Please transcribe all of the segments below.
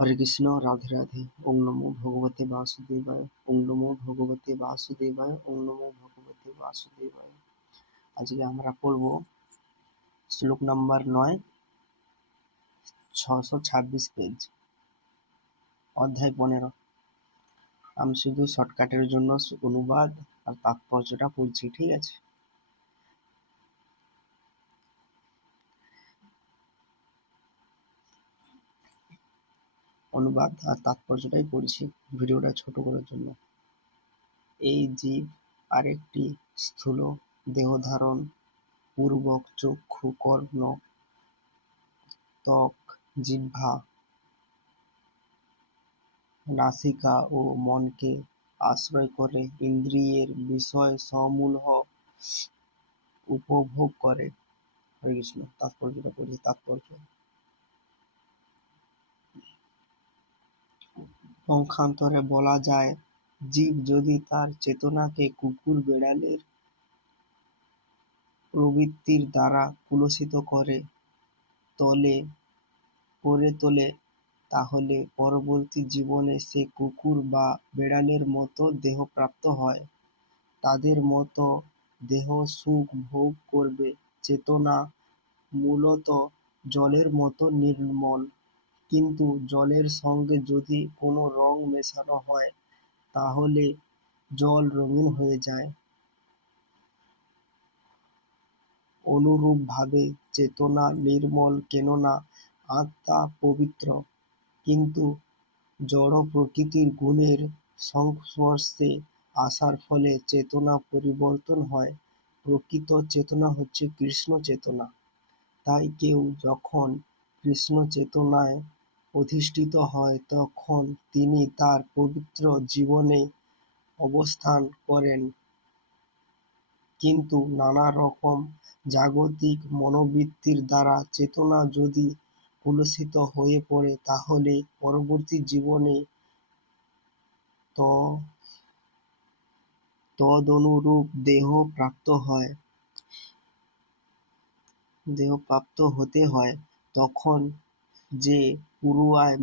হরে কৃষ্ণ, রাধে রাধে। ওং নমো ভগবতে বাসুদেবায়, ওং নমো ভগবতে বাসুদেবায়, ওং নমো ভগবতে বাসুদেবায়। আজকে আমরা পড়ব শ্লোক নাম্বার 9, 626 পেজ, অধ্যায় 15। আমি শুধু শর্টকাটের জন্য অনুবাদ আর তাৎপর্যটা পড়ছি, ঠিক আছে? অনুবাদ আর তাৎপর্যটাই পড়ছি ভিডিওটা ছোট করার জন্য। এই জীব আরেকটি স্থূল দেহধারণ পূর্বক চক্ষু, কর্ণ, ত্বক, জিহ্বা, নাসিকা ও মনকে আশ্রয় করে ইন্দ্রিয়ের বিষয় সমূহ উপভোগ করে। হরে কৃষ্ণ। তাৎপর্যটা পড়ি। তাৎপর্য: পক্ষান্তরে বলা যায়, জীব যদি তার চেতনাকে কুকুর বেড়ালের প্রবৃত্তির দ্বারা কুলসিত করে তোলে, তাহলে পরবর্তী জীবনে সে কুকুর বা বেড়ালের মতো দেহপ্রাপ্ত হয়। তাদের মতো দেহ সুখ ভোগ করবে। চেতনা মূলত জলের মতো নির্মল, কিন্তু জলের সঙ্গে যদি কোনো রং মেশানো হয় তাহলে জল রঙিন হয়ে যায়। অনুরূপভাবে চেতনা নির্মল, কেননা আত্মা পবিত্র, কিন্তু জড় প্রকৃতির গুণের সংস্পর্শে আসার ফলে চেতনা পরিবর্তন হয়। প্রকৃত চেতনা হচ্ছে কৃষ্ণ চেতনা। তাই কেউ যখন কৃষ্ণ চেতনায় অধিষ্ঠিত হয় তখন তিনি তার পবিত্র জীবনে অবস্থান করেন। কিন্তু নানা রকম জাগতিক মনোবৃত্তির দ্বারা চেতনা যদি কলুষিত হয়ে পড়ে তাহলে পরবর্তী জীবনে তদনুরূপ দেহ প্রাপ্ত হতে হয়। তখন যে পুনরায়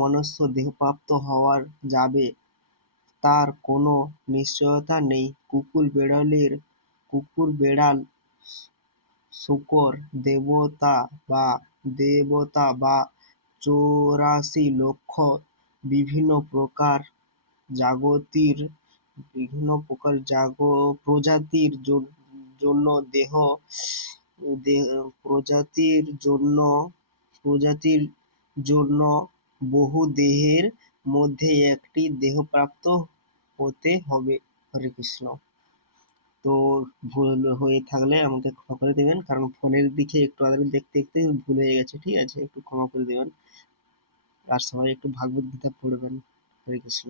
মনুষ্য দেহপ্রাপ্ত হওয়া যাবে তার কোনো নিশ্চয়তা নেই। কুকুর, বেড়াল, শূকর, দেবতা বা 84 লক্ষ বিভিন্ন প্রকার প্রজাতির জন্য বহু দেহের মধ্যে একটি দেহপ্রাপ্ত হতে হবে। হরে কৃষ্ণ। তো ভুল হয়ে থাকলে আমাকে ক্ষমা করে দেবেন, কারণ ফোনের দিকে একটু আগে দেখতে দেখতে ভুল হয়ে গেছে, ঠিক আছে? একটু ক্ষমা করে দেবেন। আর সবাই একটু ভাগবত গীতা পড়বেন। হরে কৃষ্ণ।